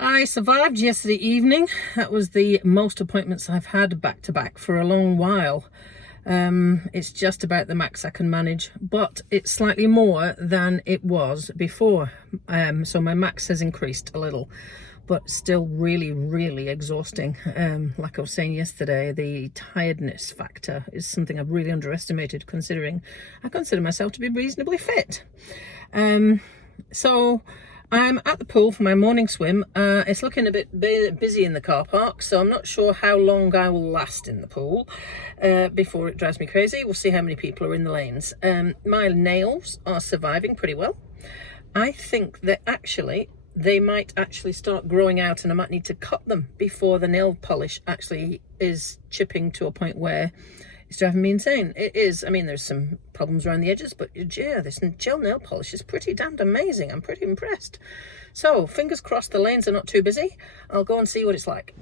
I survived yesterday evening. That was the most appointments I've had back to back for a long while. It's just about the max I can manage, but it's slightly more than it was before. So my max has increased a little, but still really, really exhausting. Like I was saying yesterday, the tiredness factor is something I've really underestimated, considering I consider myself to be reasonably fit. So I'm at the pool for my morning swim. It's looking a bit busy in the car park, so I'm not sure how long I will last in the pool before it drives me crazy. We'll see how many people are in the lanes. My nails are surviving pretty well. I think that they might actually start growing out, and I might need to cut them before the nail polish actually is chipping to a point where it's driving me insane. It is. I mean, there's some problems around the edges, but yeah, this gel nail polish is pretty damned amazing. I'm pretty impressed. So, fingers crossed the lanes are not too busy. I'll go and see what it's like.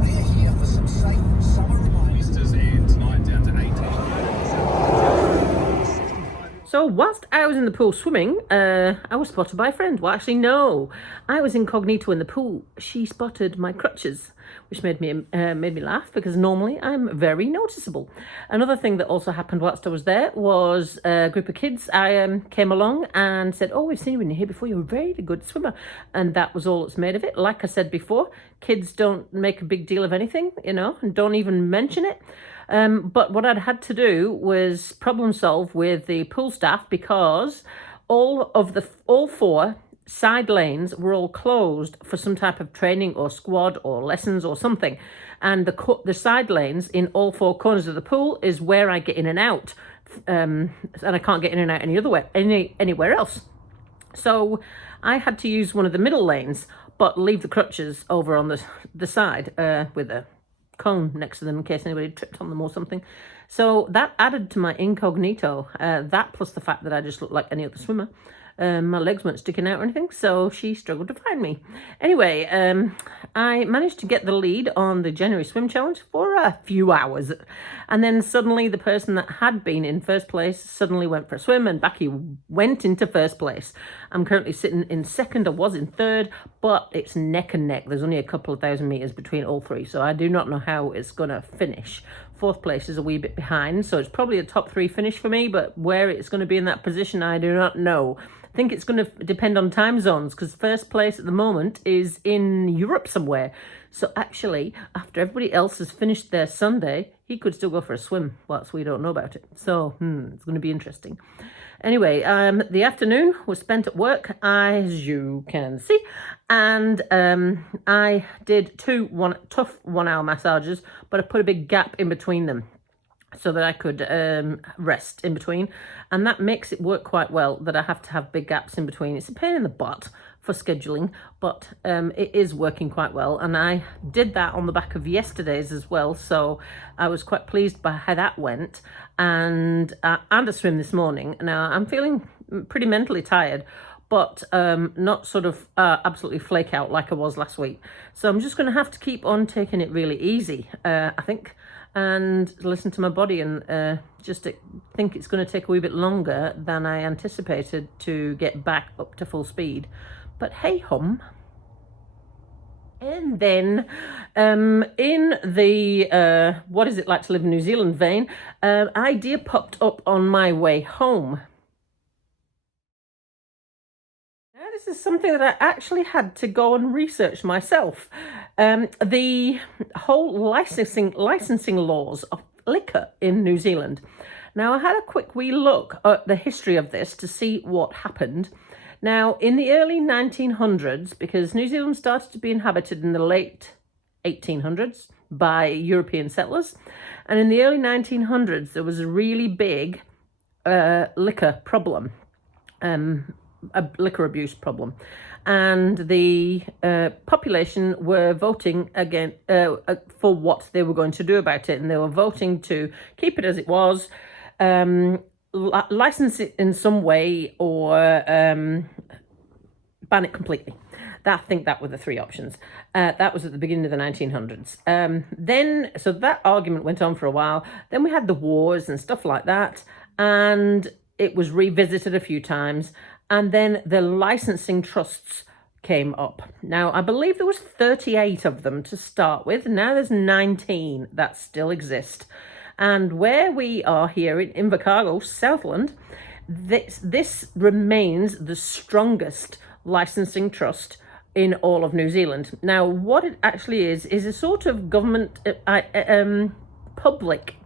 We're here for some safe summer reminders. And tonight down to 18. So whilst I was in the pool swimming, I was spotted by a friend. Well, actually, no. I was incognito in the pool. She spotted my crutches, which made me laugh, because normally I'm very noticeable. Another thing that also happened whilst I was there was a group of kids. I came along and said, "Oh, we've seen you in here before. You're a very good swimmer." And that was all that's made of it. Like I said before, kids don't make a big deal of anything, and don't even mention it. But what I'd had to do was problem solve with the pool staff, because all four side lanes were all closed for some type of training or squad or lessons or something. And the side lanes in all four corners of the pool is where I get in and out. And I can't get in and out anywhere else. So I had to use one of the middle lanes, but leave the crutches over on the side with a cone next to them in case anybody tripped on them or something. So that added to my incognito, that plus the fact that I just looked like any other swimmer. My legs weren't sticking out or anything, so she struggled to find me. Anyway, I managed to get the lead on the January Swim Challenge for a few hours. And then suddenly the person that had been in first place suddenly went for a swim, and back he went into first place. I'm currently sitting in second. I was in third, but it's neck and neck. There's only a couple of thousand meters between all three, so I do not know how it's going to finish. Fourth place is a wee bit behind, so it's probably a top three finish for me, but where it's going to be in that position, I do not know. I think it's going to depend on time zones, because first place at the moment is in Europe somewhere. So actually, after everybody else has finished their Sunday, he could still go for a swim whilst we don't know about it. So it's going to be interesting. Anyway, the afternoon was spent at work, as you can see, and I did two tough 1 hour massages, but I put a big gap in between them so that I could rest in between, and that makes it work quite well that I have to have big gaps in between. It's a pain in the butt for scheduling, but it is working quite well, and I did that on the back of yesterday's as well, so I was quite pleased by how that went. And a swim this morning. Now I'm feeling pretty mentally tired, but not sort of absolutely flake out like I was last week. So I'm just going to have to keep on taking it really easy, I think, and listen to my body, and just think it's going to take a wee bit longer than I anticipated to get back up to full speed. But hey hum. And then in the what is it like to live in New Zealand vein, idea popped up on my way home. Now, this is something that I actually had to go and research myself. The whole licensing laws of liquor in New Zealand. Now, I had a quick wee look at the history of this to see what happened. Now, in the early 1900s, because New Zealand started to be inhabited in the late 1800s by European settlers, and in the early 1900s, there was a really big liquor problem, a liquor abuse problem, and the population were voting again for what they were going to do about it, and they were voting to keep it as it was, license it in some way, or ban it completely. I think that were the three options. That was at the beginning of the 1900s. So that argument went on for a while. Then we had the wars and stuff like that, and it was revisited a few times. and then the licensing trusts came up. Now, I believe there was 38 of them to start with. Now there's 19 that still exist. And where we are here in Invercargill, Southland, this remains the strongest licensing trust in all of New Zealand. Now, what it actually is a sort of government, public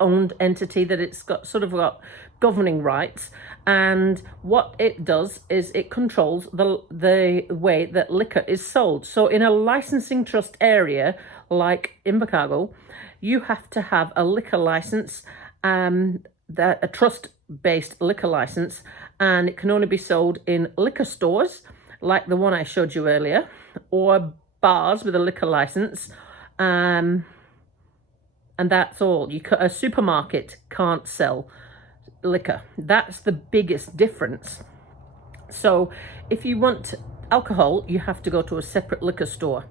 owned entity that it's got governing rights, and what it does is it controls the way that liquor is sold. So in a licensing trust area like Invercargill, you have to have a liquor license, a trust-based liquor license, and it can only be sold in liquor stores like the one I showed you earlier, or bars with a liquor license, and that's all. A supermarket can't sell liquor. That's the biggest difference. So if you want alcohol, you have to go to a separate liquor store.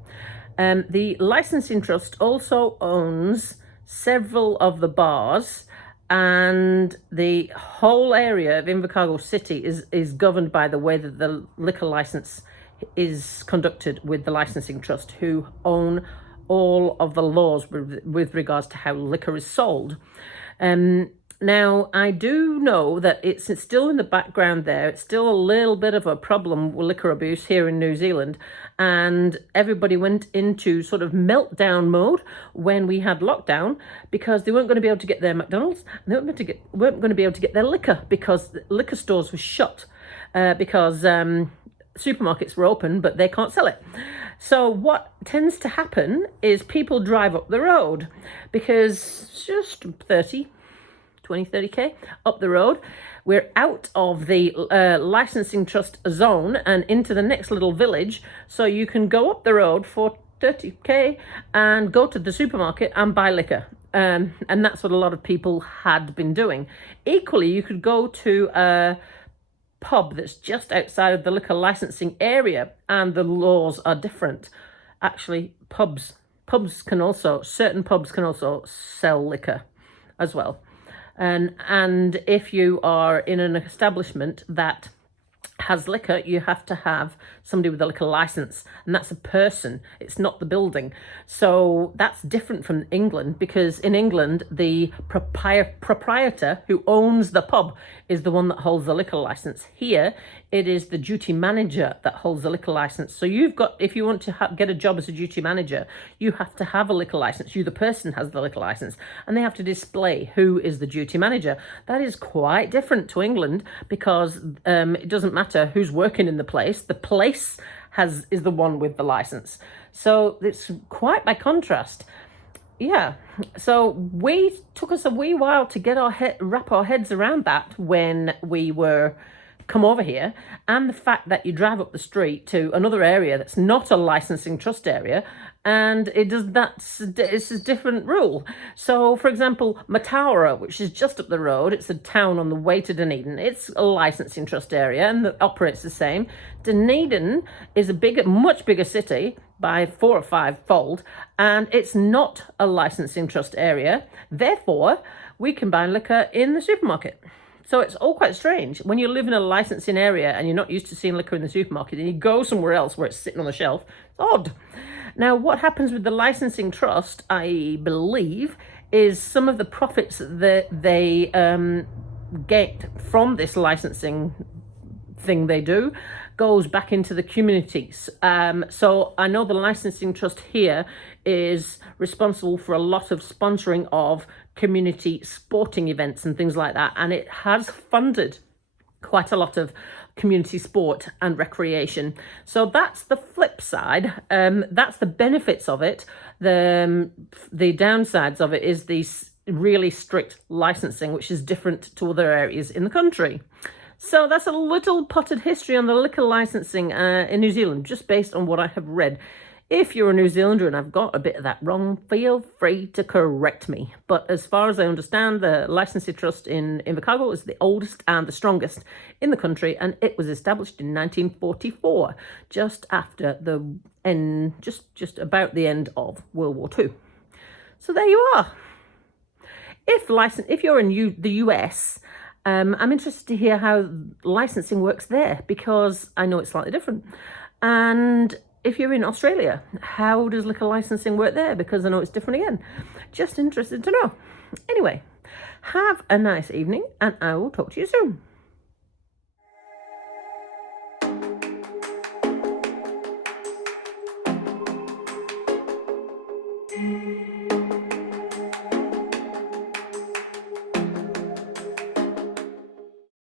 The licensing trust also owns several of the bars, and the whole area of Invercargill City is governed by the way that the liquor license is conducted with the licensing trust, who own all of the laws with regards to how liquor is sold. Now, I do know that it's still in the background there. It's still a little bit of a problem with liquor abuse here in New Zealand. And everybody went into sort of meltdown mode when we had lockdown, because they weren't going to be able to get their McDonald's, and they weren't going to be able to get their liquor because liquor stores were shut, because supermarkets were open, but they can't sell it. So what tends to happen is people drive up the road, because just 20-30k up the road, we're out of the licensing trust zone and into the next little village. So you can go up the road for 30k and go to the supermarket and buy liquor. And that's what a lot of people had been doing. Equally, you could go to a pub that's just outside of the liquor licensing area, and the laws are different. Actually, certain pubs can also sell liquor as well. And if you are in an establishment that has liquor, you have to have somebody with a liquor license, and that's a person. It's not the building. So that's different from England, because in England, the proprietor who owns the pub is the one that holds the liquor license. Here, it is the duty manager that holds the liquor license. So if you want to get a job as a duty manager, you have to have a liquor license. The person has the liquor license, and they have to display who is the duty manager. That is quite different to England, because it doesn't matter who's working in the place. The place is the one with the license. So it's quite by contrast. Yeah, so took us a wee while to get wrap our heads around that when we were come over here, and the fact that you drive up the street to another area that's not a licensing trust area, and it's a different rule. So, for example, Mataura, which is just up the road, it's a town on the way to Dunedin. It's a licensing trust area and that operates the same. Dunedin is much bigger city by 4 or 5-fold, and it's not a licensing trust area. Therefore, we can buy liquor in the supermarket. So it's all quite strange. When you live in a licensing area and you're not used to seeing liquor in the supermarket, and you go somewhere else where it's sitting on the shelf, it's odd. Now, what happens with the licensing trust, I believe, is some of the profits that they get from this licensing thing they do goes back into the communities. So I know the licensing trust here is responsible for a lot of sponsoring of community sporting events and things like that, and it has funded quite a lot of community sport and recreation. So that's the flip side. That's the benefits of it. The downsides of it is these really strict licensing, which is different to other areas in the country. So that's a little potted history on the liquor licensing in New Zealand, just based on what I have read. If you're a New Zealander and I've got a bit of that wrong, feel free to correct me. But as far as I understand, the licensing trust in Invercargill is the oldest and the strongest in the country, and it was established in 1944, just after the end, just about the end of World War II. So there you are. If you're in the US, I'm interested to hear how licensing works there, because I know it's slightly different. And if you're in Australia, how does liquor licensing work there? Because I know it's different again. Just interested to know. Anyway, have a nice evening, and I will talk to you soon.